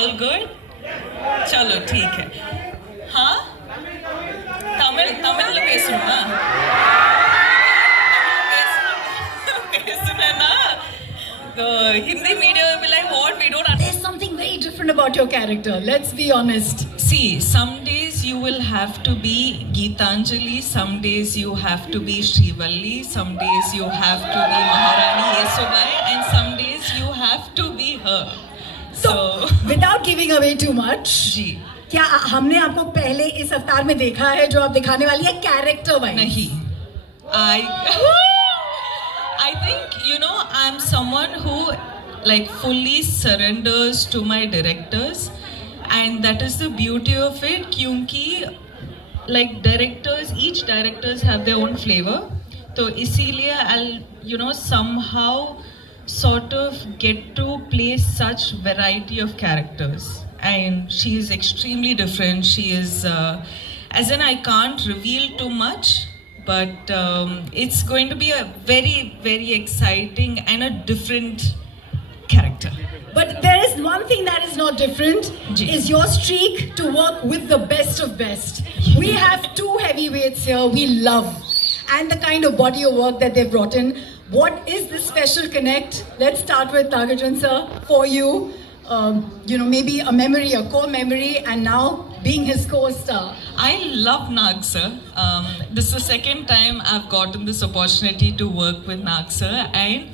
All good? चलो ठीक है. हाँ? तमिल में பேசணுமா? பேசணும் ना. The Hindi media will be like, what? We don't understand. There's something very different about your character. Let's be honest. See, some days you will have to be Geetanjali, some days you have to be Srivalli, some days you have to be Maharani Yesubai, and some days you have to be her. So, without giving away too much, जी. क्या हमने आपको पहले इस अवतार में देखा है जो आप दिखाने वाली है कैरेक्टर वाइज? नहीं. I think, you know, I'm someone who like fully surrenders to my directors, and that is the beauty of it. क्योंकि like directors, each directors have their own flavor. तो इसीलिए I'll, you know, somehow sort of get to play such variety of characters. And she is extremely different. She is, as in I can't reveal too much, but it's going to be a very, very exciting and a different character. But there is one thing that is not different, ji. is your streak to work with the best of best. We have two heavyweights here we love, and the kind of body of work that they've brought in. What is this special connect? Let's start with Nagarjun sir, for you. You know, maybe a memory, a core memory, and now being his co-star. I love Nag sir. This is the second time I've gotten this opportunity to work with Nag sir, and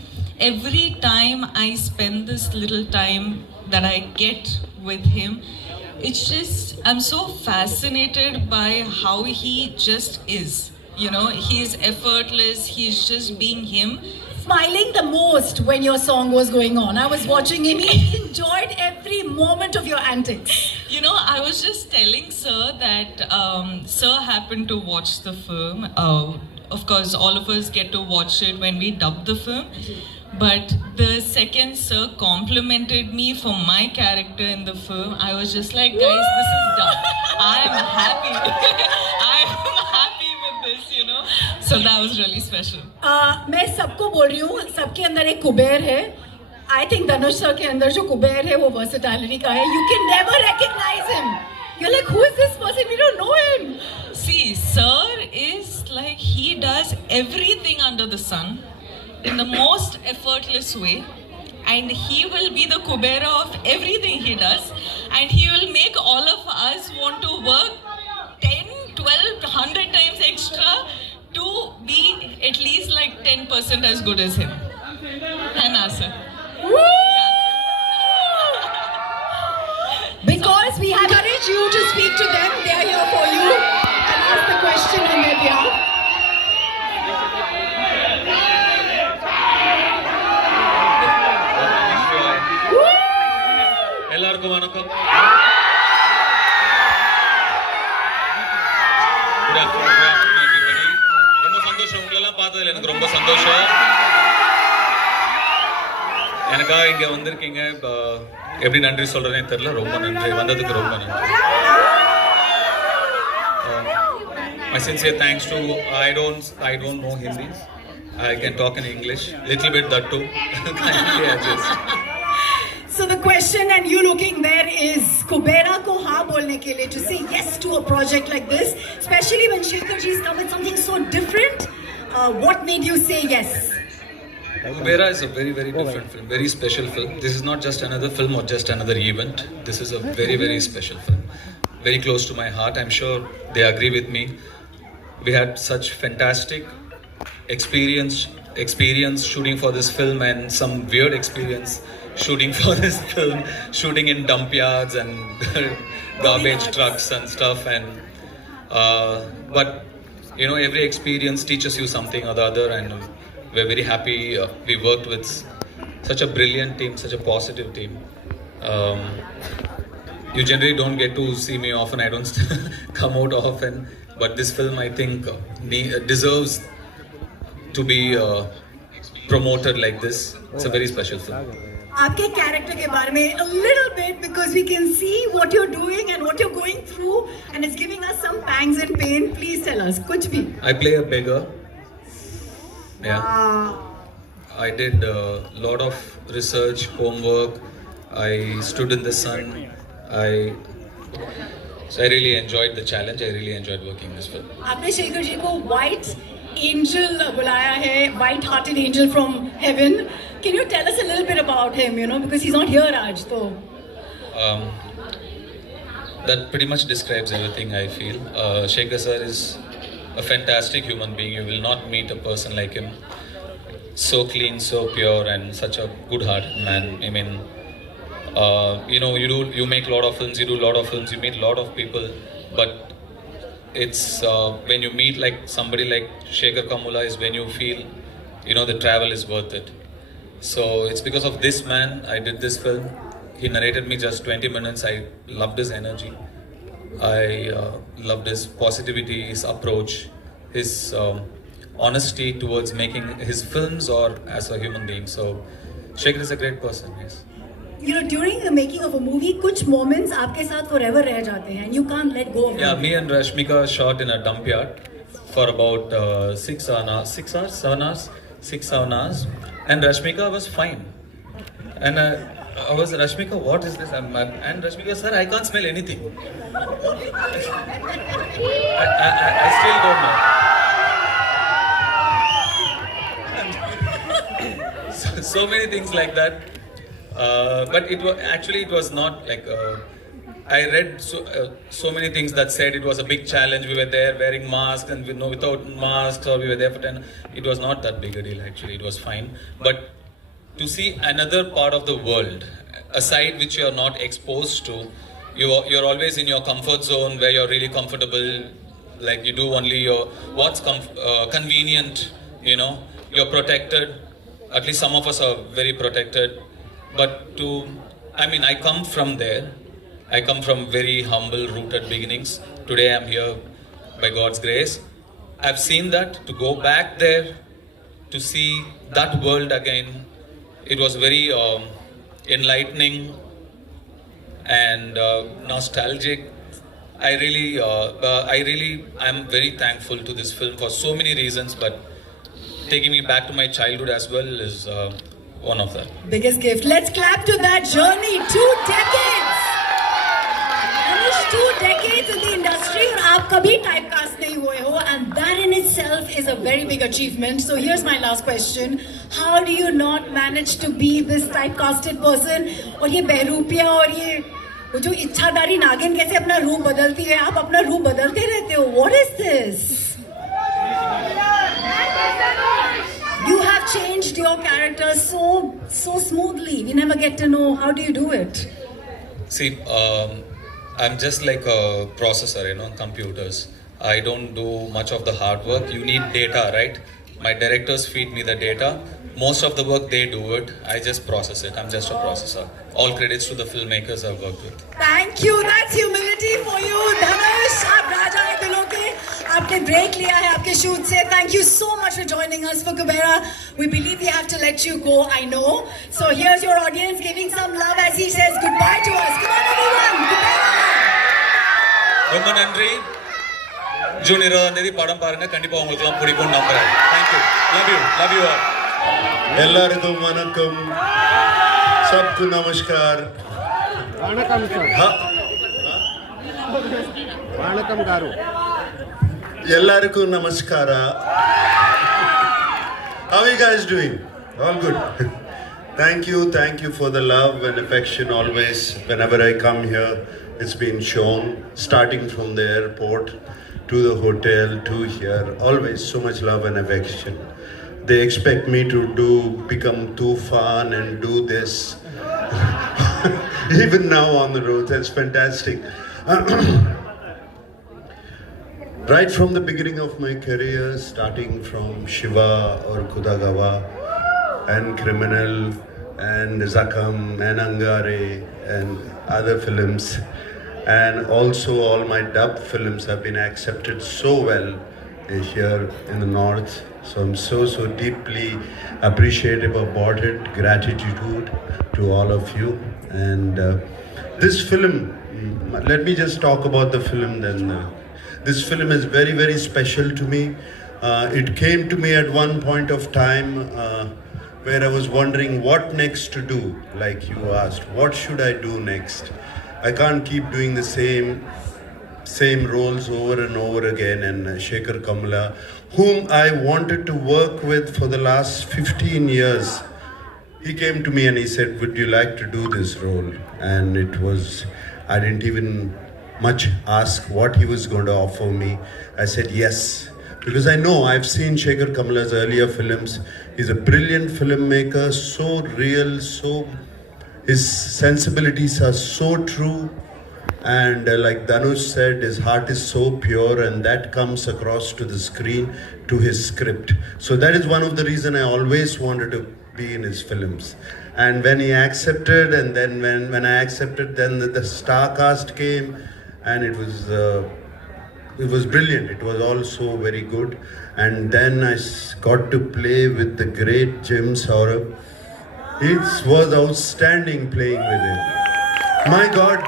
every time I spend this little time that I get with him, it's just, I'm so fascinated by how he just is. You know, he's effortless, he's just being him. Smiling the most when your song was going on. I was watching him. He enjoyed every moment of your antics. You know, I was just telling Sir that Sir happened to watch the film. Of course, all of us get to watch it when we dub the film. But the second Sir complimented me for my character in the film, I was just like, guys, this is done. I'm happy. I'm happy with this, you know. So that was really special. मैं सबको बोल रही हूँ, सबके अंदर एक कुबेर है. I think Dhanush sir के अंदर जो कुबेर है वो versatility का है. You can never recognize him. You're like, who is this person? We don't know him. See, Sir is like, he does everything under the sun in the most effortless way, and he will be the Kubera of everything he does, and he will make all of us want to work 10, 12, 100 times extra to be at least like 10% as good as him. Hannah sir. Because we have encouraged you to speak to them, they are here for you and ask the question on their behalf. எல்லாருக்கும் வணக்கம். ரொம்ப சந்தோஷம், உங்களெல்லாம் பார்த்ததுல எனக்கு ரொம்ப சந்தோஷம். எனக்காக இங்க வந்திருக்கீங்க, எப்படி நன்றி சொல்றேன்னு தெரியல. ரொம்ப நன்றி, வந்ததுக்கு ரொம்ப நன்றி. My sincere thanks to, I don't know Hindi. I can talk in English, little bit that too. Kindly adjust. So the question, and you looking there, is Kubera ko हाँ बोलने के लिए, to say yes to a project like this, especially when Shekhar ji has come with something so different. What made you say yes? Kubera is a very, very different film, very special film. This is not just another film or just another event. This is a very, very special film. Very close to my heart. I'm sure they agree with me. We had such fantastic experience shooting for this film, and some weird experience shooting for this film, shooting in dump yards and garbage trucks and stuff. And but you know, every experience teaches you something or the other, and we're very happy we worked with such a brilliant team, such a positive team. You generally don't get to see me often. I don't come out often, but this film, I think, deserves to be promoted like this. It's a very special film. आपके character के बारे में a little bit, because we can see what you're doing and what you're going through, and it's giving us some pangs and pain. Please tell us, कुछ भी. I play a beggar. Yeah. I did a lot of research, homework, I stood in the sun. I really enjoyed the challenge. I really enjoyed working this film. आपने शेखर जी को white angel बुलाया है, white-hearted angel from heaven. Can you tell us a little bit about him? You know, because he's not here, Raj. So. That pretty much describes everything I feel. Shekhar sir is a fantastic human being. You will not meet a person like him. So clean, so pure, and such a good-hearted man. I mean, you make a lot of films, you do a lot of films, you meet a lot of people, but it's when you meet like somebody like Shekhar Kamula is when you feel, the travel is worth it. So it's because of this man I did this film. He narrated me just 20 minutes. I loved his energy. I loved his positivity, his approach, his honesty towards making his films or as a human being. So Shekhar is a great person, yes. You know, during the making of a movie, कुछ moments आपके साथ forever रह जाते हैं, and you can't let go of Yeah, them. me and Rashmika shot in a dump yard for about 7 hours, and Rashmika was fine. And I was, Rashmika, what is this? And Rashmika, sir, I can't smell anything. I still don't know. So many things like that. But it was not like. I read so many things that said it was a big challenge. We were there wearing masks and without masks, or we were there for 10. It was not that big a deal actually. It was fine. But to see another part of the world, a side which you are not exposed to, you're always in your comfort zone where you're really comfortable. Like you do only what's convenient. You're protected. At least some of us are very protected. But I come from there. I come from very humble, rooted beginnings. Today I'm here by God's grace. I've seen that. To go back there, to see that world again, it was very enlightening and nostalgic. I'm very thankful to this film for so many reasons, but taking me back to my childhood as well is one of them. Biggest gift. Let's clap to that journey. 2 decades. Anish, 2 decades in the industry, और आप कभी typecast नहीं हुए हो, and that in itself is a very big achievement. So here's my last question: how do you not manage to be this typecasted person? और ये बहरूपिया और ये वो जो इच्छाधारी नागिन कैसे अपना रूप बदलती है? आप अपना रूप बदलते रहते हो. What is this? You have changed your character so smoothly. We never get to know how do you do it. See, I'm just like a processor, computers. I don't do much of the hard work. You need data, right? My directors feed me the data. Most of the work they do it. I just process it. I'm just a processor. All credits to the filmmakers I've worked with. Thank you. That's humility for you. Dhanush, आप राजा है दिलों के. आपने break लिया है आपके shoot से. Thank you so much for joining us for Kubera. We believe we have to let you go, I know. So here's your audience giving some love as he says goodbye to us. Come on everyone. Kubera. ரொம்ப நன்றி. June 20 படம் பாருங்க. கண்டிப்பா உங்களுக்குலாம் பிடிக்கும் நம்புறேன். Thank you. Love you all. எல்லாருக்கும் வணக்கம். सबको नमस्कार. वणकम सर. वणकम गारू. ಎಲ್ಲರಿಗೂ ನಮಸ್ಕಾರ. How are you guys doing? All good. Thank you for the love and affection always. Whenever I come here, it's been shown, starting from the airport to the hotel to here. Always so much love and affection. They expect me to become too fun and do this. Even now on the road, that's fantastic. Right from the beginning of my career, starting from Shiva or Kudagawa and Criminal and Zakam and Angare and other films, and also all my dub films have been accepted so well here in the north. So I'm so deeply appreciative about it. Gratitude to all of you. And this film, let me just talk about the film then. This film is very special to me. It came to me at one point of time where I was wondering what next to do. Like you asked, what should I do next? I can't keep doing the same roles over and over again. And Shekhar Kamla, whom I wanted to work with for the last 15 years, he came to me and he said, would you like to do this role? And it was, I didn't even much ask what he was going to offer me. I said yes, because I know I've seen Shekhar Kamla's earlier films. He's a brilliant filmmaker, so real, his sensibilities are so true. And like Dhanush said, his heart is so pure, and that comes across to the screen, to his script. So that is one of the reasons I always wanted to be in his films. And when he accepted, and then when I accepted, then the star cast came, and it was brilliant. It was also very good. And then I got to play with the great Jim Saurabh. It was outstanding playing with him. My God,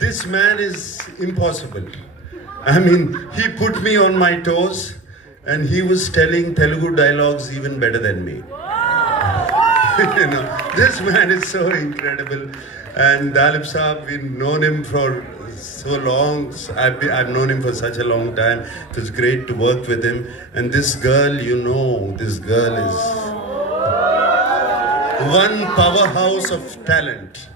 this man is impossible. I mean, he put me on my toes, and he was telling Telugu dialogues even better than me. You know, this man is so incredible. And Dalip Saab, we've known him for so long. I've known him for such a long time. It was great to work with him. And this girl, this girl is one powerhouse of talent.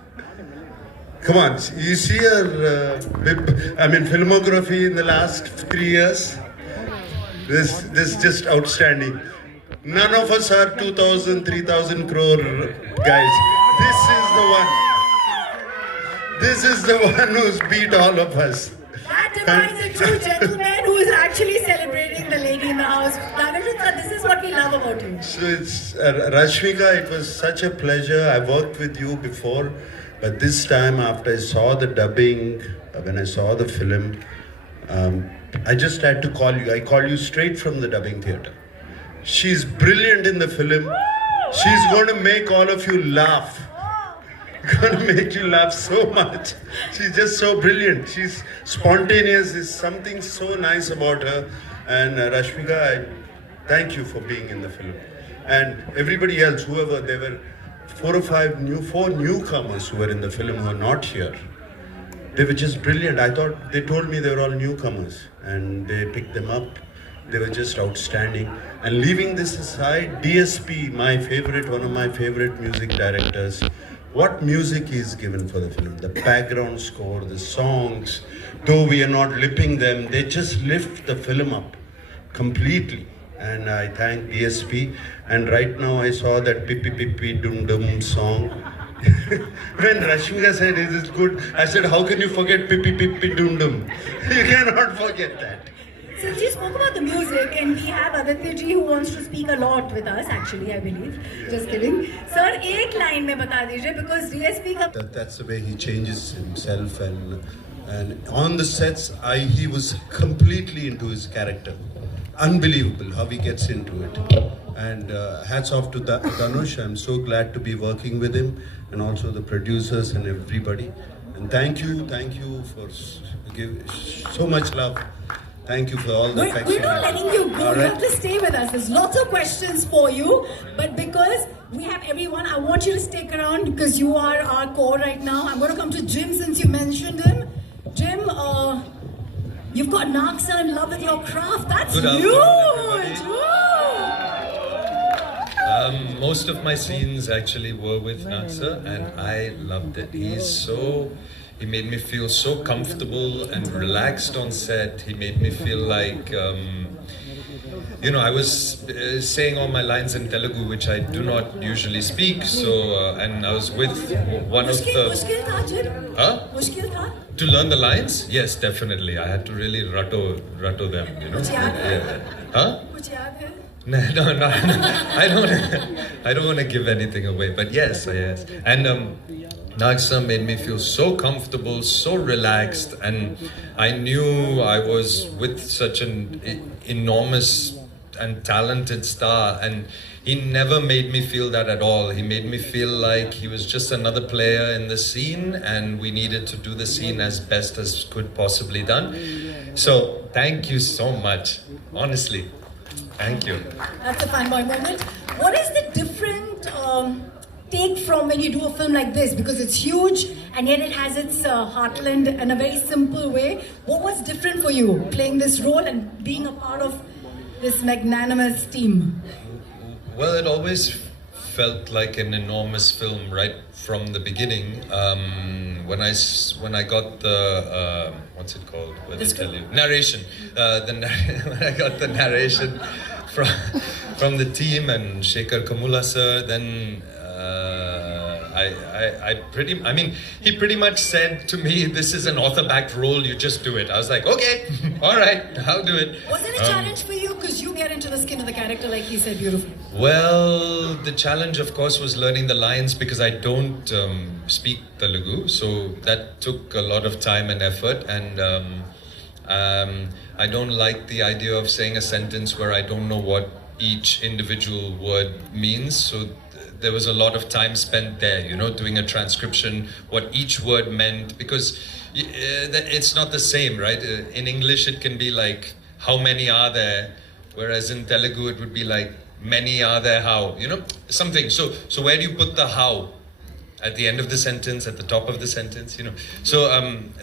Come on, you see her, filmography in the last 3 years? This is just outstanding. None of us are 2,000, 3,000 crore guys. This is the one who's beat all of us. That defines a true gentleman who is actually celebrating the lady in the house. Nagarjun, this is what we love about him. So it's Rashmika, it was such a pleasure. I worked with you before, but this time after I saw the dubbing, when I saw the film, I just had to call you. I called you straight from the dubbing theatre. She's brilliant in the film. She's going to make all of you laugh. Going to make you laugh so much. She's just so brilliant. She's spontaneous. There's something so nice about her. And Rashmika, I thank you for being in the film. And everybody else, whoever, there were 4 newcomers who were in the film who are not here. They were just brilliant. I thought, they told me they were all newcomers, and they picked them up. They were just outstanding. And leaving this aside, DSP, one of my favorite music directors, what music he's given for the film, the background score, the songs, though we are not lipping them, they just lift the film up completely. And I thank DSP. And right now I saw that Pippi Pippi Dum Dum song. When Rashmika said, is it good? I said, how can you forget Pippi Pippi Dum Dum? You cannot forget that. Since you spoke about the music, and we have Aditya ji who wants to speak a lot with us, actually, I believe. Just kidding. Sir, एक line में बता दीजिए, because DSP का... That's the way he changes himself, and on the sets, he was completely into his character. Unbelievable how he gets into it. And hats off to Dhanush. I'm so glad to be working with him, and also the producers and everybody. And thank you for giving so much love. Thank you for all the affection. We're not letting you go. Right. You have to stay with us. There's lots of questions for you. But because we have everyone, I want you to stick around because you are our core right now. I'm going to come to Jim since you mentioned him. Jim, you've got Nag Sir in love with your craft. That's huge. Most of my scenes actually were with Nag Sir, and I loved it. He made me feel so comfortable and relaxed on set. He made me feel like, I was saying all my lines in Telugu, which I do not usually speak. So, and I was with one of the... Mushkil tha, Jim? Huh? Mushkil tha? To learn the lines? Yes, definitely. I had to really rattle them, Kuch yaad hai? Yeah. Huh? Kuch yaad hai? No. I don't want to give anything away, but yes. And Nag Sir made me feel so comfortable, so relaxed, and I knew I was with such an enormous and talented star, and he never made me feel that at all. He made me feel like he was just another player in the scene, and we needed to do the scene as best as could possibly done. So thank you so much, honestly. Thank you. That's a fanboy moment. What is the different take from when you do a film like this? Because it's huge and yet it has its heartland in a very simple way. What was different for you playing this role and being a part of this magnanimous team? Well, it always felt like an enormous film right from the beginning. When I got the what's it called? What did I tell you? Narration. When I got the narration from the team and Shekhar Kamula sir, then he pretty much said to me, "This is an author-backed role. You just do it." I was like, "Okay, all right, I'll do it." Was it a challenge for you? Because you get into the skin of the character, like he said beautifully. Well, the challenge, of course, was learning the lines because I don't speak Telugu, so that took a lot of time and effort, and I don't like the idea of saying a sentence where I don't know what each individual word means, so there was a lot of time spent there, doing a transcription, what each word meant, because it's not the same, right? In English, it can be like, how many are there? Whereas in Telugu, it would be like, many are there, how? Something. So where do you put the how? At the end of the sentence, at the top of the sentence, So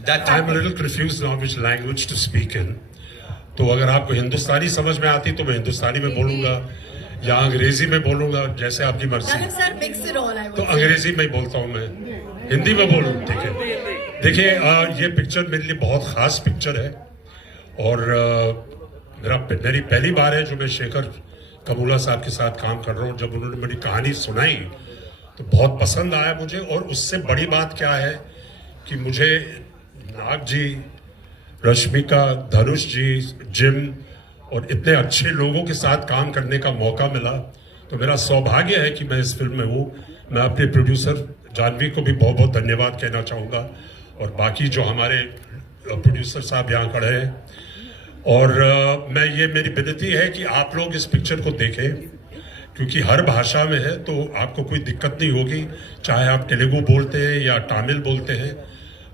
that I'm a little confused now which language to speak in. तो अगर आपको हिंदुस्तानी समझ में आती तो मैं हिंदुस्तानी में बोलूँगा या अंग्रेजी में बोलूँगा, जैसे आपकी मर्जी। Sir, mix it all, I would तो अंग्रेजी में ही बोलता हूँ मैं, हिंदी में बोलूँ, ठीक है। देखिए ये पिक्चर मेरे लिए बहुत ख़ास पिक्चर है और मेरी पहली बार है जो मैं शेखर कमूला साहब के साथ काम कर रहा हूँ। जब उन्होंने मेरी कहानी सुनाई तो बहुत पसंद आया मुझे, और उससे बड़ी बात क्या है कि मुझे नाग जी, रश्मिका, धनुष जी, जिम और इतने अच्छे लोगों के साथ काम करने का मौका मिला, तो मेरा सौभाग्य है कि मैं इस फिल्म में हूँ। मैं अपने प्रोड्यूसर जानवी को भी बहुत बहुत धन्यवाद कहना चाहूँगा और बाकी जो हमारे प्रोड्यूसर साहब यहाँ खड़े हैं। और मैं ये मेरी विनती है कि आप लोग इस पिक्चर को देखें, क्योंकि हर भाषा में है तो आपको कोई दिक्कत नहीं होगी, चाहे आप तेलुगु बोलते हैं या तमिल बोलते हैं।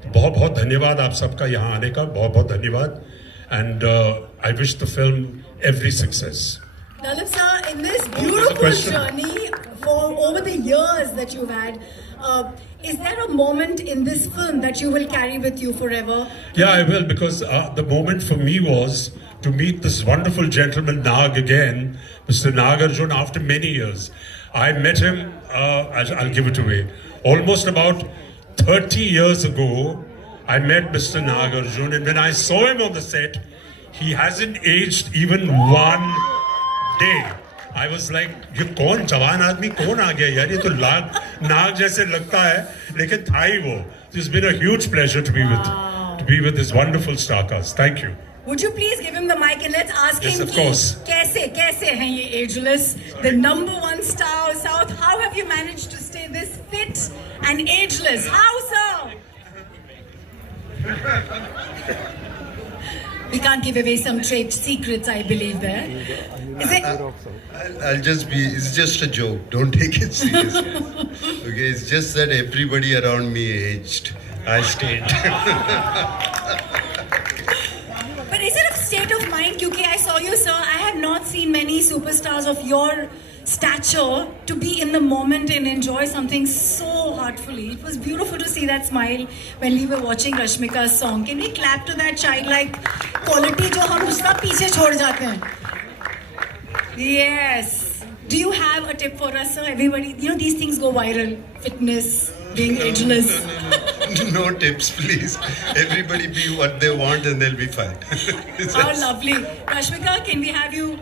बहुत बहुत धन्यवाद आप सबका यहाँ आने का, बहुत बहुत धन्यवाद, and I wish the film every success. Dalip sir, in this beautiful journey for over the years that you've had, is there a moment in this film that you will carry with you forever? Yeah, I will, because the moment for me was to meet this wonderful gentleman Nag again, Mr. Nagarjun, after many years. I met him, I'll give it away, almost about 30 years ago. I met Mr. Nagarjun, and when I saw him on the set, he hasn't aged even one day. I was like, ये कौन जवान आदमी कौन आ गया यार, ये तो नाग जैसे लगता है, लेकिन था ही वो. It's been a huge pleasure to be with this wonderful star cast. Thank you. Would you please give him the mic and let's ask Yes, him of course. कैसे हैं ये ageless, the #1 star of South? How have you managed to stay this fit and ageless? How, sir? We can't give away some trade secrets, I believe there. Is it? I'll just be, it's just a joke. Don't take it seriously. Okay, it's just that everybody around me aged. I stayed. But is it a state of mind? Because I saw you, sir. I have not seen many superstars of your stature to be in the moment and enjoy something so heartfully. It was beautiful to see that smile when we were watching Rashmika's song. Can we clap to that childlike quality जो हम उसका पीछे छोड़ जाते हैं? Yes. Do you have a tip for us, sir? Everybody, these things go viral. Fitness, being ageless. No tips, please. Everybody be what they want and they'll be fine. How lovely. Rashmika, can we have you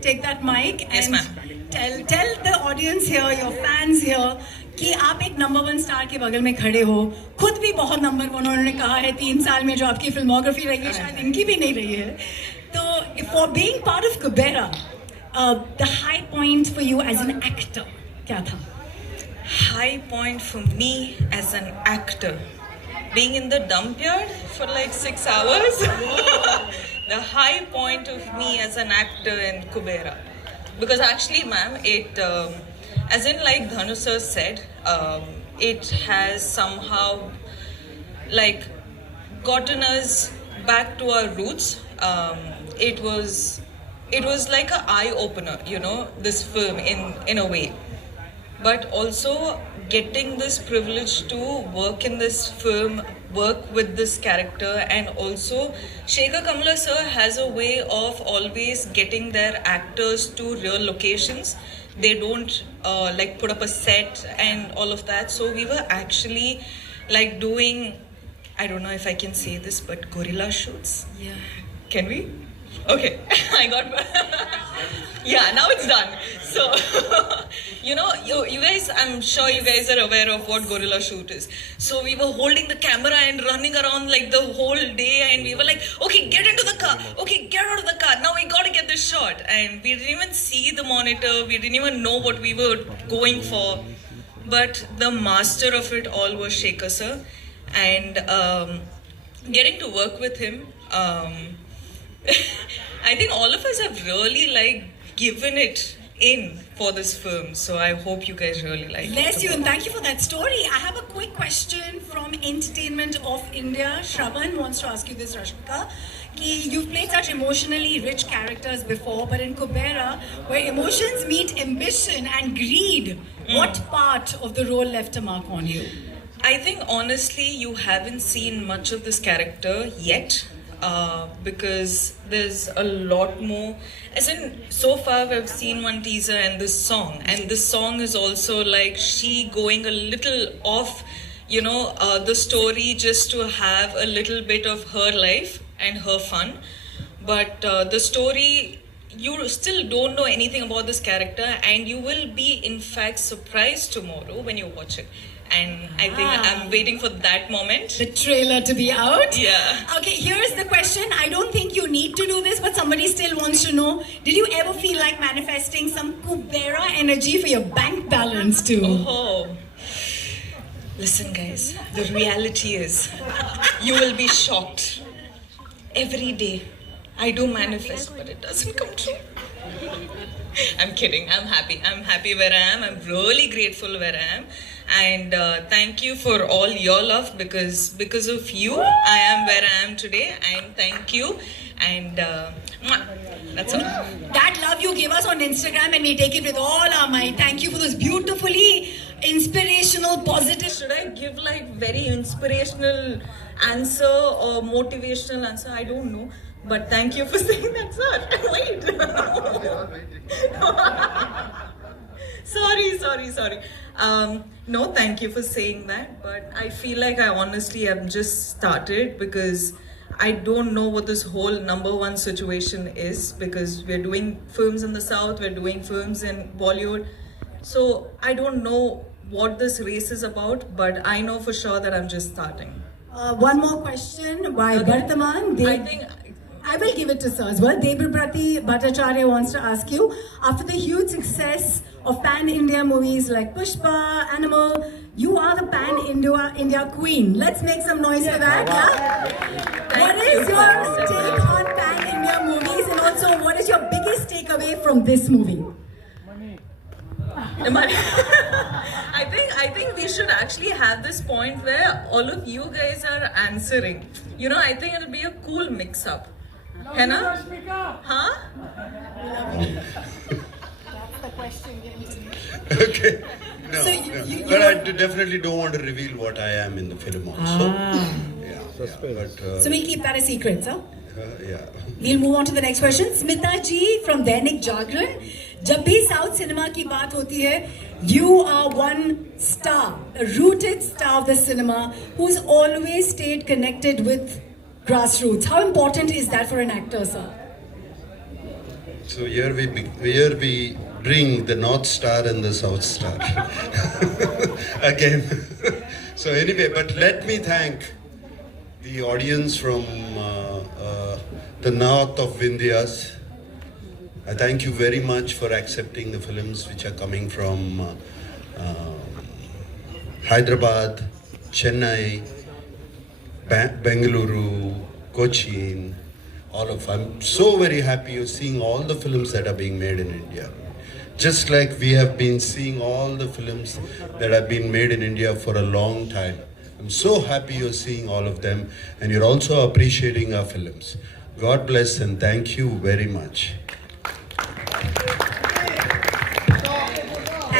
take that mic and Yes, ma'am. tell the audience here, your fans here, कि आप एक #1 star के बगल में खड़े हो, खुद भी बहुत #1 उन्होंने कहा है 3 साल में जो आपकी फिल्मोग्राफी रही है शायद इनकी भी नहीं रही है. तो for being part of Kubera, the high point for you as an actor क्या था? High point for me as an actor, being in the dump yard for like 6 hours. The high point of me as an actor in Kubera, because actually, ma'am, it as in like Dhanu sir said, it has somehow like gotten us back to our roots. It was it was like an eye opener, this film in a way. But also getting this privilege to work in this film, work with this character, and also Shekhar Kamla sir has a way of always getting their actors to real locations. They don't like put up a set and all of that. So we were actually like doing, I don't know if I can say this, but gorilla shoots. Yeah. Can we? Okay, I got. Yeah, now it's done. So, you guys, I'm sure you guys are aware of what gorilla shoot is. So we were holding the camera and running around like the whole day, and we were like, okay, get into the car. Okay, get out of the car. Now we gotta get this shot. And we didn't even see the monitor. We didn't even know what we were going for. But the master of it all was Shekhar sir, and getting to work with him. I think all of us have really like given it in for this film, so I hope you guys really like it. Bless you and thank you for that story. I have a quick question from Entertainment of India. Shravan wants to ask you this, Rashmika. You've played such emotionally rich characters before, but in Kubera, where emotions meet ambition and greed, what part of the role left a mark on you? I think honestly, you haven't seen much of this character yet. Because there's a lot more. As in, so far we've seen one teaser and this song is also like she going a little off, the story just to have a little bit of her life and her fun. But the story, you still don't know anything about this character, and you will be in fact surprised tomorrow when you watch it. And I think I'm waiting for that moment. The trailer to be out? Yeah. Okay, here's the question. I don't think you need to do this, but somebody still wants to know. Did you ever feel like manifesting some Kubera energy for your bank balance too? Oh. Listen guys, the reality is, you will be shocked. Every day, I do manifest, but it doesn't come true. I'm kidding, I'm happy. I'm happy where I am. I'm really grateful where I am. And thank you for all your love, because of you, I am where I am today. And thank you. And that's all. That love you give us on Instagram, and we take it with all our might. Thank you for this beautifully inspirational, positive. Should I give like very inspirational answer or motivational answer? I don't know. But thank you for saying that, sir. Wait. Sorry. No, thank you for saying that. But I feel like I honestly have just started, because I don't know what this whole #1 situation is, because we're doing films in the South, we're doing films in Bollywood. So I don't know what this race is about, but I know for sure that I'm just starting. One more question. Why Bartaman? I will give it to sir as well. Debabrati Bhattacharya wants to ask you, after the huge success of pan-India movies like Pushpa, Animal, you are the pan-India queen. Let's make some noise for that, yeah? What is your take on pan-India movies, and also what is your biggest takeaway from this movie? I think we should actually have this point where all of you guys are answering. I think it'll be a cool mix-up. है ना? Huh? That's the question. Okay. No, So no. you- But I definitely don't want to reveal what I am in the film also. Yeah, but, So we'll keep that a secret, sir. yeah. We'll move on to the next question. Smita ji from Dainik Jagran. जब भी south cinema की बात होती है, you are one star, a rooted star of the cinema who's always stayed connected with grassroots. How important is that for an actor, sir? So here we bring the North Star and the South Star again. So anyway, but let me thank the audience from the north of Vindhyas. I thank you very much for accepting the films which are coming from Hyderabad, Chennai, Bengaluru, Cochin, I'm so very happy you're seeing all the films that are being made in India. Just like we have been seeing all the films that have been made in India for a long time. I'm so happy you're seeing all of them, and you're also appreciating our films. God bless and thank you very much.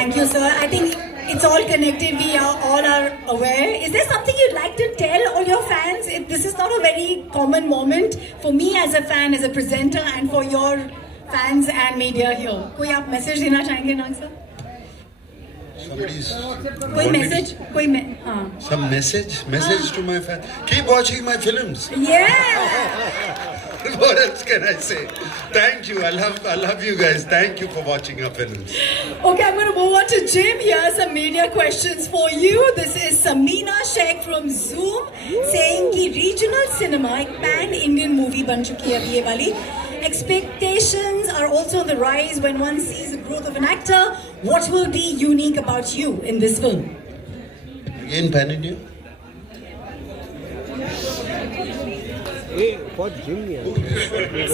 Thank you, sir. I think it's all connected. We all are aware. Is there something you'd like to tell all your fans? This is not a very common moment for me as a fan, as a presenter, and for your fans and media here. कोई आप message देना चाहेंगे नाग sir? Somebody's कोई message? हाँ. Some message to my fans. Keep watching my films. Yeah. What else can I say? Thank you. I love you guys. Thank you for watching our films. Okay, I'm going to move on to Jim here. Some media questions for you. This is Samina Sheikh from Zoom saying कि regional cinema एक pan-Indian movie बन चुकी है अभी ये वाली. Expectations are also on the rise when one sees the growth of an actor. What will be unique about you in this film? Again, Pan India. For Jim.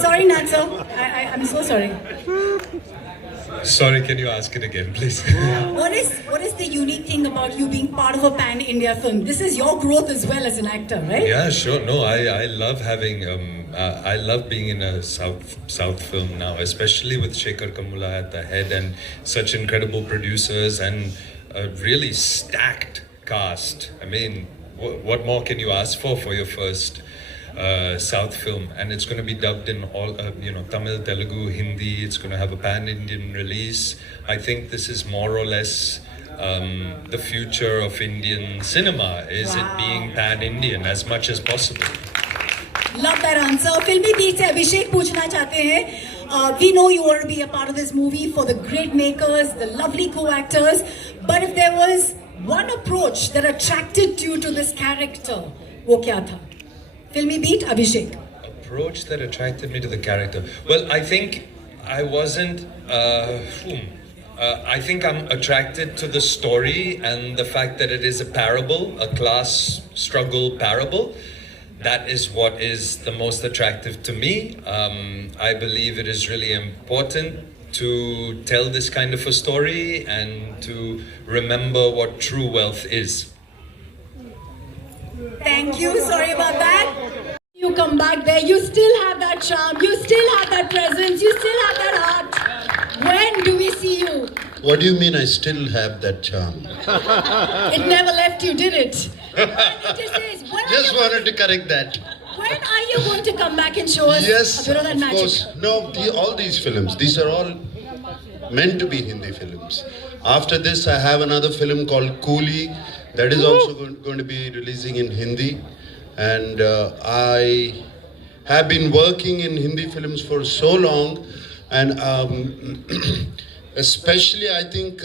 Sorry, Natsa. I'm so sorry. Sorry, can you ask it again, please? What is the unique thing about you being part of a pan-India film? This is your growth as well as an actor, right? Yeah, sure. No, I love having. I love being in a South film now, especially with Shekhar Kamula at the head and such incredible producers and a really stacked cast. I mean, what more can you ask for your first South film? And it's going to be dubbed in all, Tamil, Telugu, Hindi. It's going to have a pan-Indian release. I think this is more or less the future of Indian cinema. Is it being pan-Indian as much as possible? Love that answer. Filmy Beat से अभिषेक पूछना चाहते हैं. We know you want to be a part of this movie for the great makers, the lovely co-actors. But if there was one approach that attracted you to this character, वो क्या था? Filmy Beat, Abhishek. Approach that attracted me to the character. Well, I think I wasn't. I think I'm attracted to the story and the fact that it is a parable, a class struggle parable. That is what is the most attractive to me. I believe it is really important to tell this kind of a story and to remember what true wealth is. Thank you. Sorry about that. You come back there. You still have that charm. You still have that presence. You still have that heart. When do we see you? What do you mean I still have that charm? It never left you, did it? Just wanted to correct that. When are you going to come back and show us Yes, a bit of that of magic? course. No, all these films, these are all meant to be Hindi films. After this, I have another film called Coolie that is also going to be releasing in Hindi. And I have been working in Hindi films for so long, and especially I think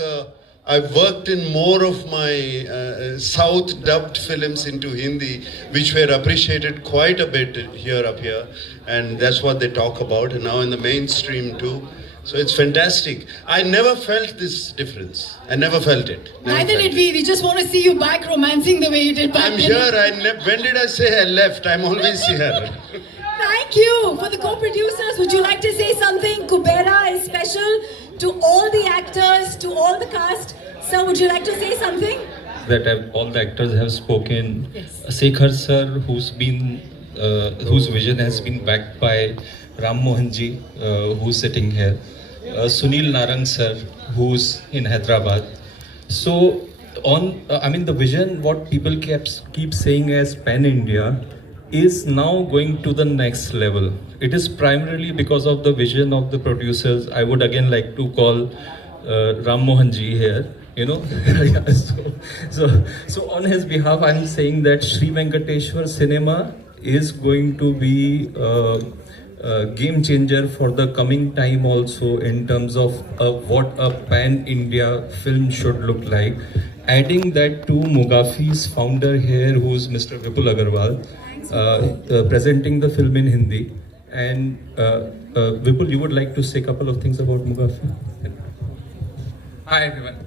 I've worked in more of my South dubbed films into Hindi, which were appreciated quite a bit up here, and that's what they talk about, and now in the mainstream too. So it's fantastic. I never felt this difference. I never felt it. Neither did we. We just want to see you back romancing the way you did back I'm then. here. When did I say I left? I'm always here. Thank you. For the co-producers, would you like to say something? Kubera is special to all the actors, to all the cast. Sir, would you like to say something? That all the actors have spoken. Yes. Shekhar sir, whose vision has been backed by Ram Mohan ji, who's sitting here. Sunil Narang sir, who's in Hyderabad. So, the vision, what people keep saying as Pan India, is now going to the next level. It is primarily because of the vision of the producers. I would again like to call Ram Mohan ji here. So on his behalf, I'm saying that Sri Venkateshwar Cinema is going to be a game changer for the coming time also in terms of what a pan-India film should look like. Adding that to Mugafi's founder here, who's Mr. Vipul Agarwal, presenting the film in Hindi. And Vipul, you would like to say a couple of things about Mugafi? Hi everyone.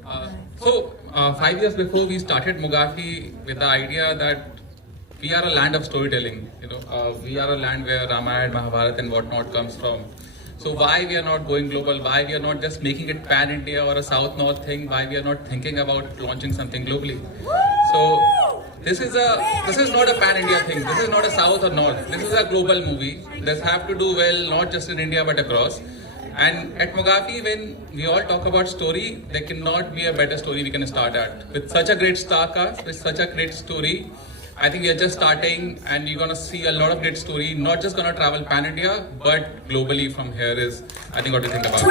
5 years before we started Mugafi with the idea that we are a land of storytelling. We are a land where Ramayana, Mahabharata and whatnot comes from. So why we are not going global? Why we are not just making it pan-India or a South-North thing? Why we are not thinking about launching something globally? So this is not a pan-India thing. This is not a South or North. This is a global movie. This have to do well not just in India but across. And at Mogafi, when we all talk about story, there cannot be a better story we can start at. With such a great star cast, with such a great story, I think we are just starting, and you're gonna see a lot of great story. Not just gonna travel pan India, but globally from here is, I think, what to think about.